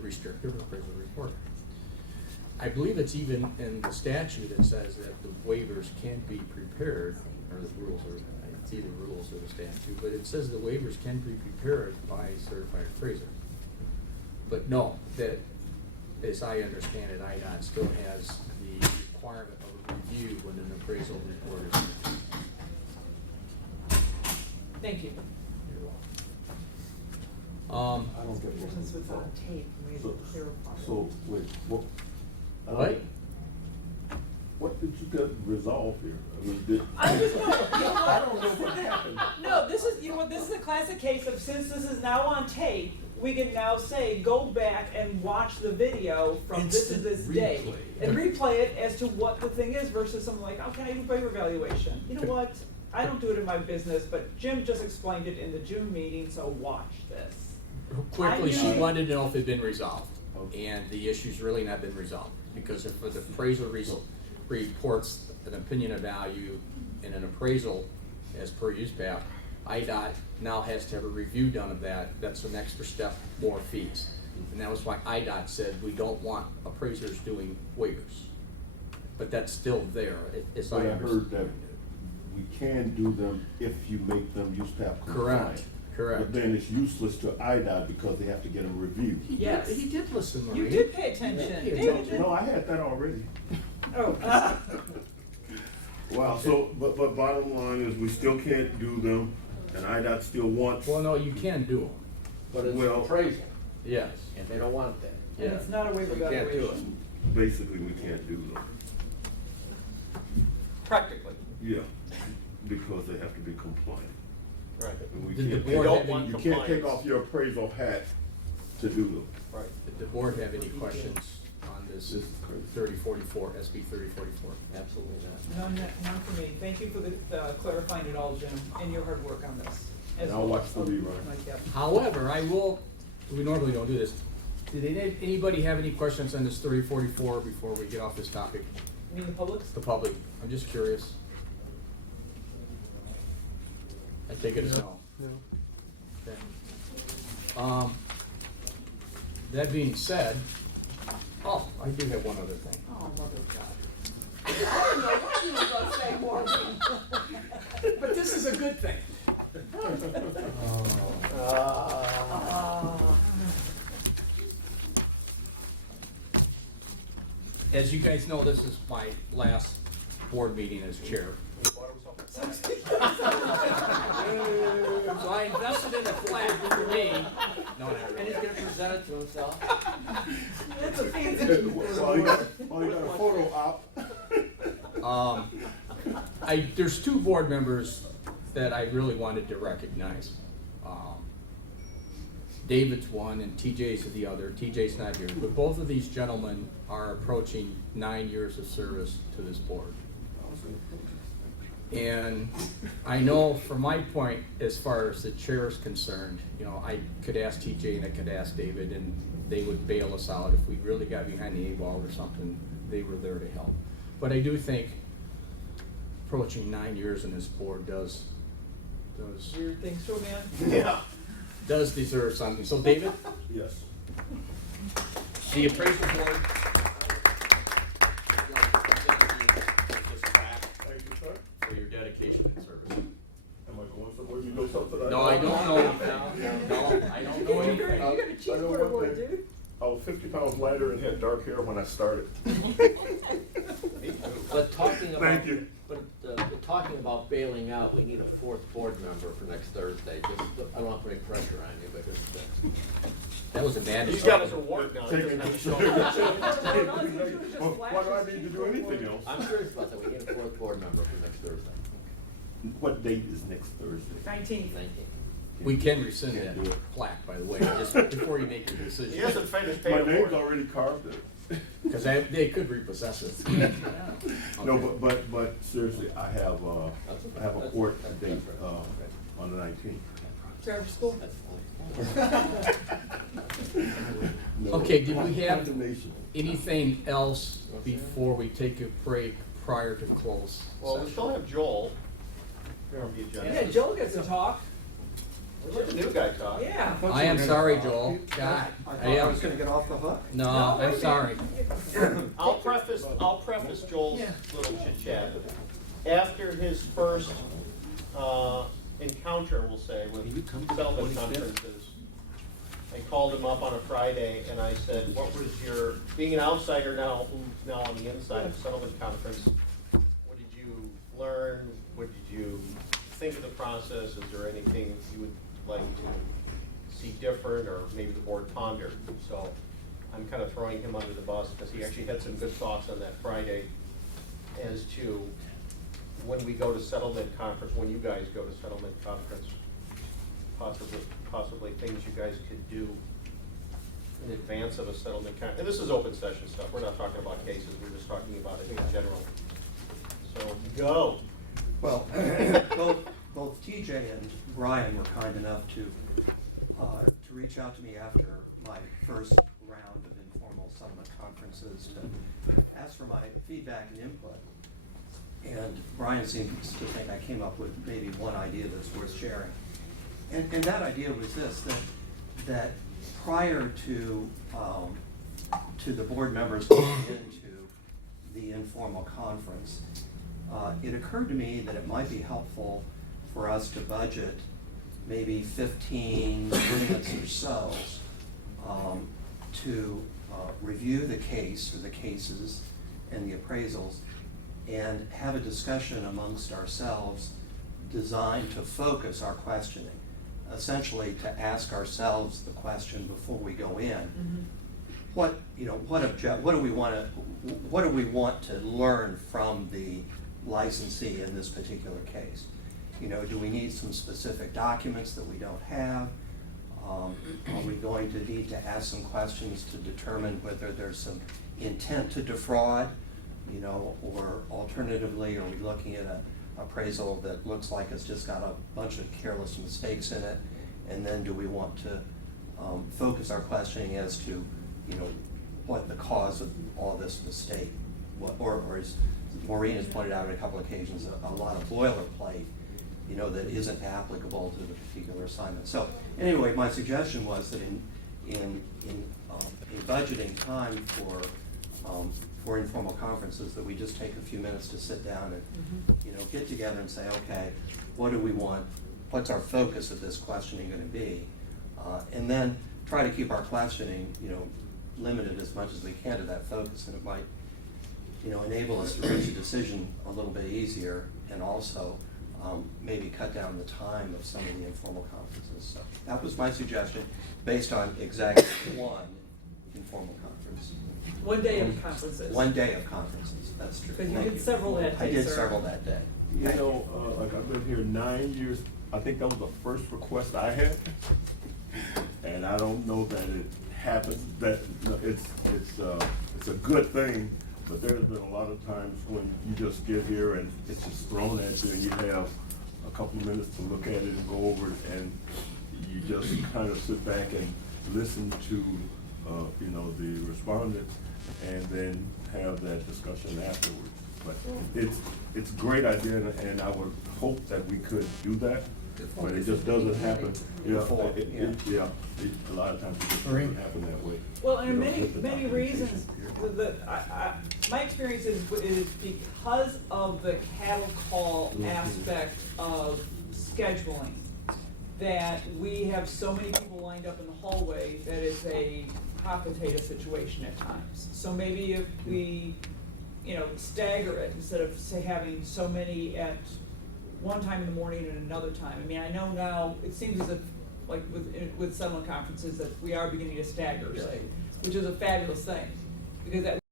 restricted or appraisal report. I believe it's even in the statute that says that the waivers can be prepared, or the rules, or it's either rules or the statute, but it says the waivers can be prepared by a certified appraiser. But no, that, as I understand it, IDOT still has the requirement of a review when an appraisal report is. Thank you. You're welcome. I don't get what Since it's on tape, we So, clarify. so, wait, what? I don't What? get- What did you get resolved here? I mean, did? I just know, I don't know what happened. No, this is, you know what, this is a classic case of, since this is now on tape, we can now say, go back and watch the video from this to this Instant day. replay. And replay it as to what the thing is versus something like, oh, can I do waiver evaluation? You know what, I don't do it in my business, but Jim just explained it in the June meeting, so watch this. Quickly, she I knew- wanted to know if it had been resolved, Okay. and the issue's really not been resolved, because if the appraisal reports an opinion of value in an appraisal as per USPAP, IDOT now has to have a review done of that, that's an extra step, more fees. And that was why IDOT said we don't want appraisers doing waivers. But that's still there, as I But I understand. heard that we can do them if you make them USPAP compliant. Correct, correct. But then it's useless to IDOT because they have to get them reviewed. Yes. He did listen, Marie. You did pay attention. You did pay David attention. did. No, I had that already. Oh. Wow, so, but bottom line is, we still can't do them, and IDOT still wants. Well, no, you can do them, But it's Well- appraisal, yes. and they don't want that. And it's not a waiver So you can't do it. evaluation. Basically, we can't do them, Practically, yeah, because they have to be compliant. right. And we Did the can't, board don't have want any, you can't take compliance. off your appraisal hat to do them. Right. did the board have any questions on this This is crazy. 3044, SB 3044? Absolutely not. None for me. Thank you for the clarifying it all, Jim, and your hard work on this. And I'll watch the rerun. Like that. However, I will, we normally don't do this. Did anybody have any questions on this 3044 before we get off this topic? You mean the public's? The public, I'm just curious. I take it as no. Yeah. Okay. That being said, oh, I do have one other thing. Oh, mother of God. I didn't know what you were gonna say, Maureen. But this is a good thing. As you guys know, this is my last board meeting as chair. So I invested in a flag for me. No, not And he's really. gonna present it to himself. That's a fancy. While you got a photo op. There's two board members that I really wanted to recognize. David's one and TJ's the other. TJ's not here, but both of these gentlemen are approaching 9 years of service to this board. And I know from my point, as far as the chair is concerned, you know, I could ask TJ and I could ask David, and they would bail us out if we really got behind the eight ball or something. They were there to help. But I do think approaching 9 years in this board does Weird things to a man. Yeah. deserve something. So David, Yes. the appraisal board. Thank you, sir. For your dedication and service. Am I going somewhere? You know something? No, I don't know. No, I don't know anything. You got a I know cheeseburger one board, thing. dude. I was 50 pounds lighter and had dark hair when I started. But talking about. Thank you. But talking about bailing out, we need a fourth board member for next Thursday. Just, I don't want to put any pressure on you, but just, That was a bad. He's got his award now. He Take doesn't me have to to show show. up. Why do I need to do anything else? I'm curious about that. We need a fourth board member for next Thursday. What date is next Thursday? 19th. 19. We can rescind Can't that do it. plaque, by the way, just before you make your He decision. hasn't finished My paying name's for it. already carved in. Because they could repossess it. No, Okay. but seriously, I have a court date, on the 19th. Charter school. No, Okay, did we have condemnation. anything else before we take a break prior to close? Well, we session? still have Joel here on the agenda. Yeah, Joel gets to talk. Let the new guy talk. Yeah. I am sorry, Joel. God. I thought I was gonna get off the hook. No, No, I'm wait a sorry. I'll preface Joel's little chit chat. After his first, encounter, we'll say, with settlement conferences, I called him up on a Friday and I said, what was your, being an outsider now, who's now on the inside of settlement conference, what did you learn? What did you think of the process? Is there anything you would like to see different, or maybe the board ponder? So I'm kind of throwing him under the bus because he actually had some good thoughts on that Friday as to when we go to settlement conference, when you guys go to settlement conference, possibly things you guys could do in advance of a settlement con, and this is open session stuff, we're not talking about cases, we're just talking about it in general. So, go. Well, both TJ and Brian were kind enough to reach out to me after my first round of informal settlement conferences to ask for my feedback and input. And Brian seems to think I came up with maybe one idea that's worth sharing. And that idea was this, that prior to the board members going into the informal conference, it occurred to me that it might be helpful for us to budget maybe 15 minutes or so to review the case or the cases and the appraisals and have a discussion amongst ourselves designed to focus our questioning. Essentially to ask ourselves the question before we go in, what do we want to learn from the licensee in this particular case? You know, do we need some specific documents that we don't have? Are we going to need to ask some questions to determine whether there's some intent to defraud? You know, or alternatively, are we looking at an appraisal that looks like it's just got a bunch of careless mistakes in it? And then do we want to focus our questioning as to, you know, what the cause of all this mistake, or as Maureen has pointed out on a couple of occasions, a lot of boilerplate, you know, that isn't applicable to the particular assignment. So anyway, my suggestion was that in budgeting time for informal conferences, that we just take a few minutes to sit down and you know, get together and say, okay, what do we want? What's our focus of this questioning going to be? And then try to keep our questioning, you know, limited as much as we can to that focus, and it might, you know, enable us to reach a decision a little bit easier, and also maybe cut down the time of some of the informal conferences. So that was my suggestion, based on exactly one informal conference. One day of conferences. One day of conferences, that's true. Because you Thank did several that day, I did sir. several that day. You know, like I've been here 9 years, I think that was the first request I had. And I don't know that it happens, that, no, it's a good thing, but there's been a lot of times when you just get here and it's just thrown at you and you have a couple of minutes to look at it and go over it, and you just kind of sit back and listen to, you know, the respondents, and then have that discussion afterwards. But it's a great idea, and I would hope that we could do that, but it just doesn't happen. Yeah, a lot of times it just doesn't happen that way. Well, and You don't many, get the many documentation reasons, here. my experience is because of the cattle call aspect of scheduling, that we have so many people lined up in the hallway that it's a hot potato situation at times. So maybe if we, you know, stagger it, instead of, say, having so many at one time in the morning and another time. I mean, I know now, it seems as if, like with settlement conferences, that we are beginning to stagger, say, which is a fabulous thing, because that